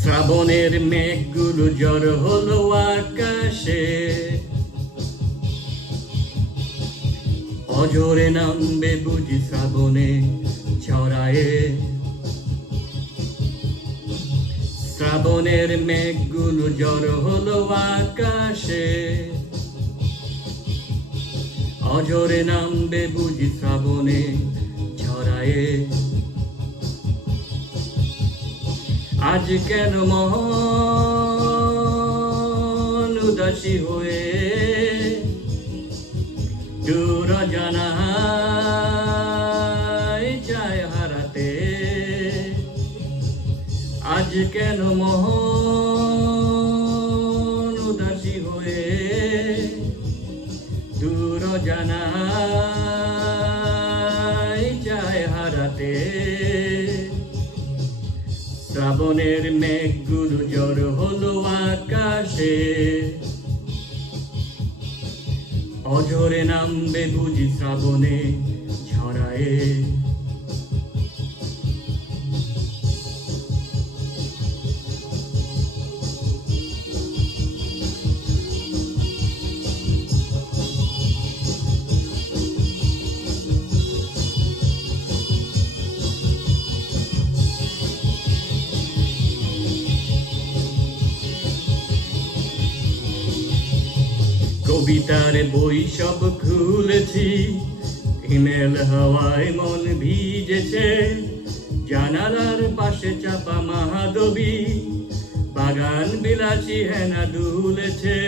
শ্রাবণের মেঘগুলো জড়ো হলো আকাশে, অঝরে নামবে বুঝি শ্রাবণে ছড়ায়ে। শ্রাবণের মেঘগুলো জড়ো হলো আকাশে, অঝরে নামবে বুঝি শ্রাবণে ছড়ায়ে। আজ কেন মন উদাসী হয়ে দূর জানায় চায় হারাতে? আজ কেন মন উদাসী হয়ে দূর জানায় চায় হারাতে? শ্রাবণের মেঘগুলো জড়ো হলো আকাশে, অঝরে নামবে বুঝি শ্রাবণে ছড়ায়ে। কবিতার বই সব খুলেছি, হিমেল হাওয়ায় মন ভিজেছে। জানালার পাশে চাপা মাহাদবী, বাগান বিলাসী হেনা দুলেছে।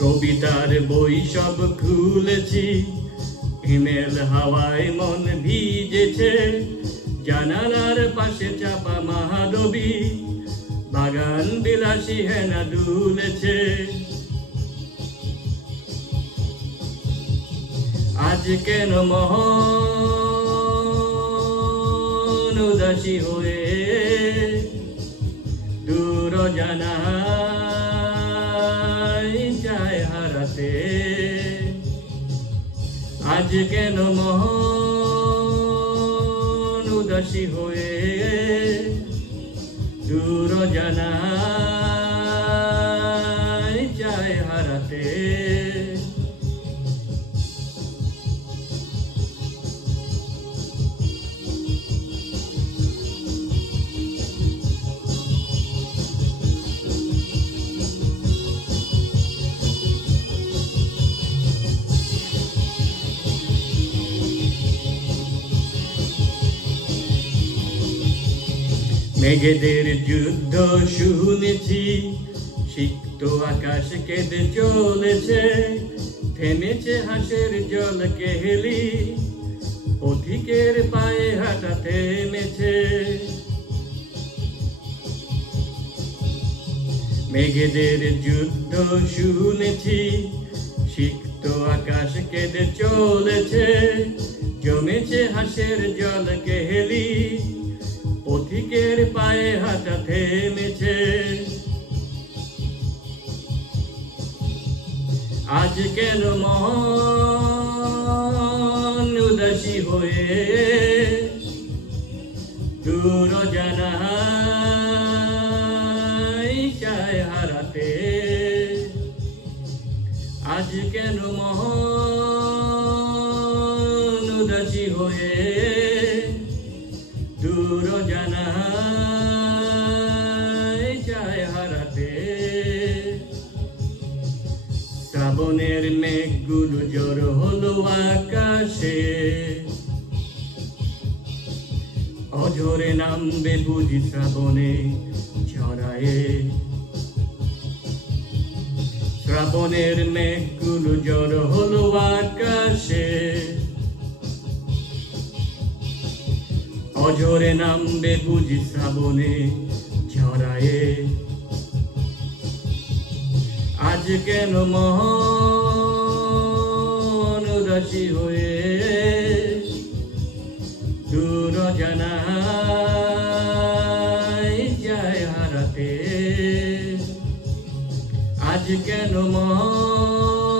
কবিতার বই সব খুলেছি, হিমেল হাওয়ায় মন ভিজেছে। জানালার পাশে চাপা মাহাদবী, বাগান বিলাসী হেনা দুলেছে। আজ কেন মন উদাসী হয়ে দূর জানায় চায় হারাতে? আজ কেন মন উদাসী হয়ে দূর জানায় চায় হারাতে? মেঘেদের যুদ্ধ শুনেছি, সিক্ত আকাশ কেঁদে চলেছে। থেমেছে হাসের জল কেহেলি, পথিকের পায়ে হাঁটা থেমেছে। মেঘেদের যুদ্ধ শুনেছি, সিক্ত আকাশ কেঁদে চলেছে। জমেছে হাসের জল কেহেলি, পথিকের পায়ে হাঁটা থেমেছে। আজ কেন মন উদাসী হয়ে দূর জানায় চায় হারাতে? আজ কেন মন উদাসী হয়ে দূর জানায় চায় হারাতে? শ্রাবণের মেঘগুলো জড়ো হলো আকাশে, অঝরে নামবে বুঝি শ্রাবণে ছড়ায়ে। শ্রাবণের মেঘগুলো জড়ো হলো আকাশে, অঝরে নামবে বুঝি শ্রাবণে ছড়ায়ে। আজ কেন মন উদাসী হয়ে দূর জানায় চায় হারাতে? আজ কেন মন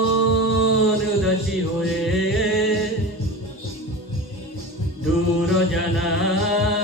উদাসী হয়ে দূর অজানা